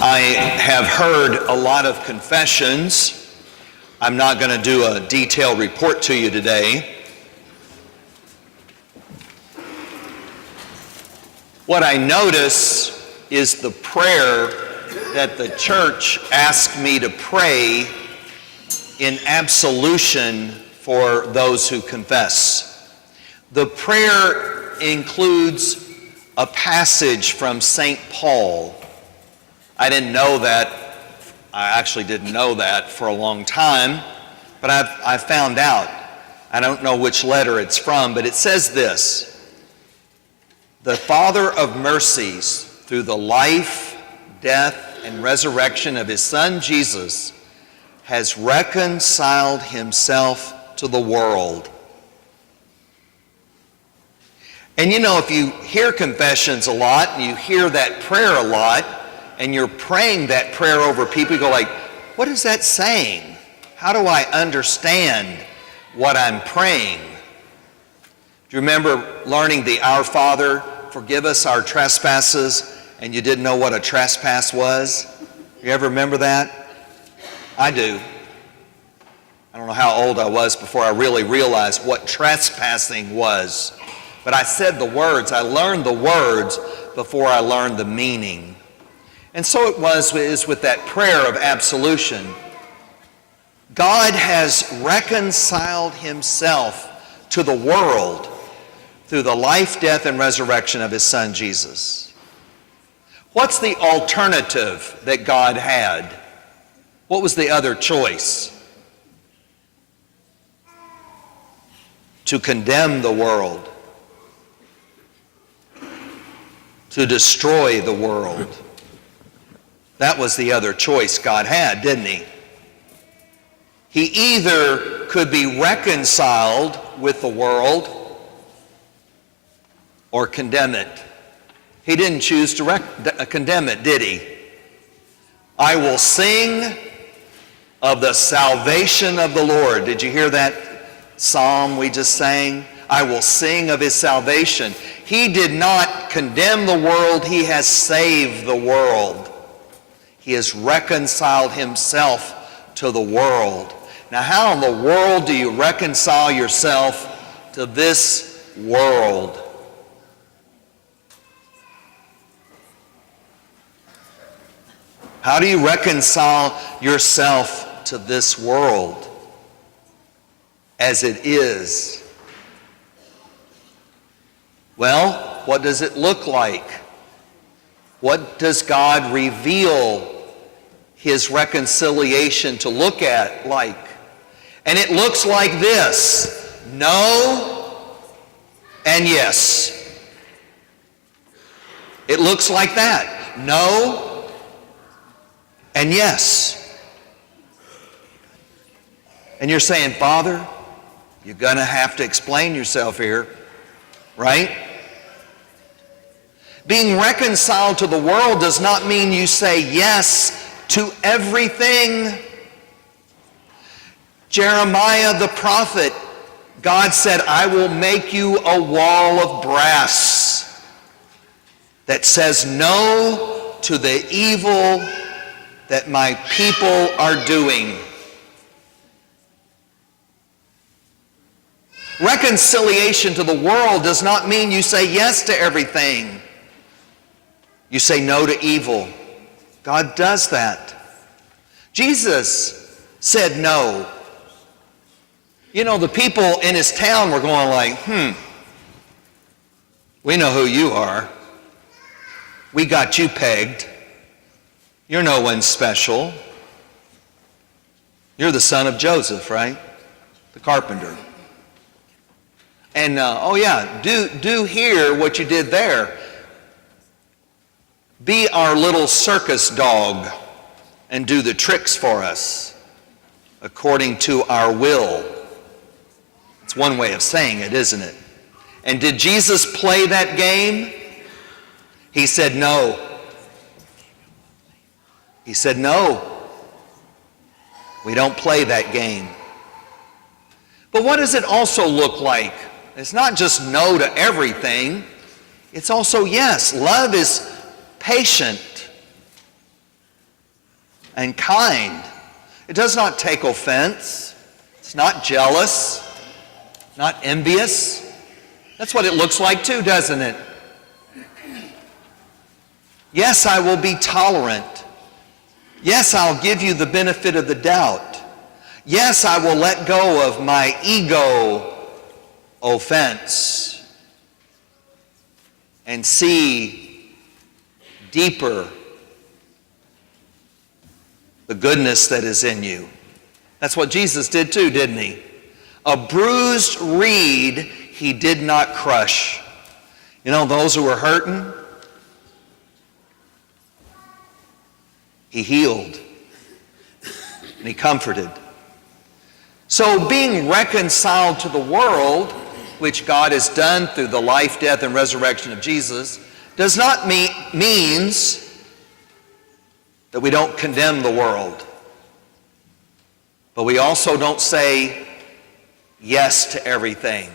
I have heard a lot of confessions. I'm not going to do a detailed report to you today. What I notice is the prayer that the church asked me to pray in absolution for those who confess. The prayer includes a passage from St. Paul. I didn't know that. I actually didn't know that for a long time, but I found out. I don't know which letter it's from, but it says this: "The Father of mercies, through the life, death, and resurrection of his Son Jesus, has reconciled himself to the world." And you know, if you hear confessions a lot and you hear that prayer a lot, and you're praying that prayer over people, you go like, what is that saying? How do I understand what I'm praying? Do you remember learning the Our Father, forgive us our trespasses, and you didn't know what a trespass was? You ever remember that? I do. I don't know how old I was before I really realized what trespassing was. But I said the words, I learned the words before I learned the meaning. And so it is with that prayer of absolution. God has reconciled himself to the world through the life, death, and resurrection of his Son, Jesus. What's the alternative that God had? What was the other choice? To condemn the world, to destroy the world. That was the other choice God had, didn't he? He either could be reconciled with the world or condemn it. He didn't choose to condemn it, did he? I will sing of the salvation of the Lord. Did you hear that psalm we just sang? I will sing of his salvation. He did not condemn the world, he has saved the world. He has reconciled himself to the world. Now, how in the world do you reconcile yourself to this world? How do you reconcile yourself to this world as it is? Well, what does it look like? What does God reveal his reconciliation to look at like? And it looks like this: no and yes. It looks like that: no and yes. And you're saying, Father, you're going to have to explain yourself here, right? Being reconciled to the world does not mean you say yes to everything. Jeremiah the prophet, God said, I will make you a wall of brass that says no to the evil that my people are doing. Reconciliation to the world does not mean you say yes to everything. You say no to evil. God does that. Jesus said no. You know, the people in his town were going like, we know who you are. We got you pegged. You're no one special. You're the son of Joseph, right? The carpenter. And, do here what you did there. Be our little circus dog and do the tricks for us according to our will. It's one way of saying it, isn't it? And did Jesus play that game? He said no. He said no. We don't play that game. But what does it also look like? It's not just no to everything. It's also yes. Love is patient. and kind. It does not take offense. It's not jealous, not envious. That's what it looks like too, doesn't it? Yes, I will be tolerant. Yes, I'll give you the benefit of the doubt. Yes, I will let go of my ego offense and see deeper the goodness that is in you. That's what Jesus did too, didn't he? A bruised reed he did not crush. You know, those who were hurting, he healed and he comforted. So being reconciled to the world, which God has done through the life, death, and resurrection of Jesus, does not means that we don't condemn the world. But we also don't say yes to everything.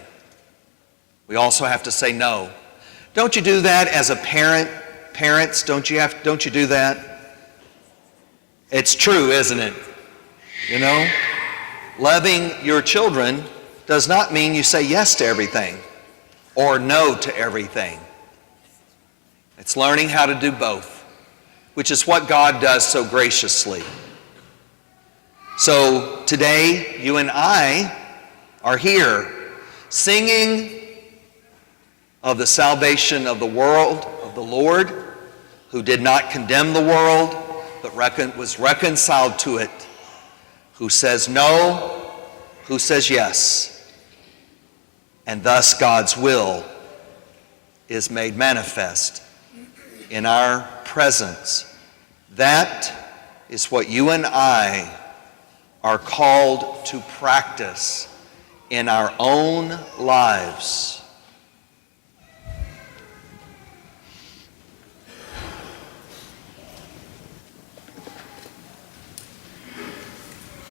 We also have to say no. Don't you do that as a parent? Parents, don't you do that? It's true, isn't it? You know? Loving your children does not mean you say yes to everything or no to everything. It's learning how to do both, which is what God does so graciously. So today, you and I are here singing of the salvation of the world, of the Lord, who did not condemn the world, but was reconciled to it, who says no, who says yes. And thus God's will is made manifest in our presence. That is what you and I are called to practice in our own lives.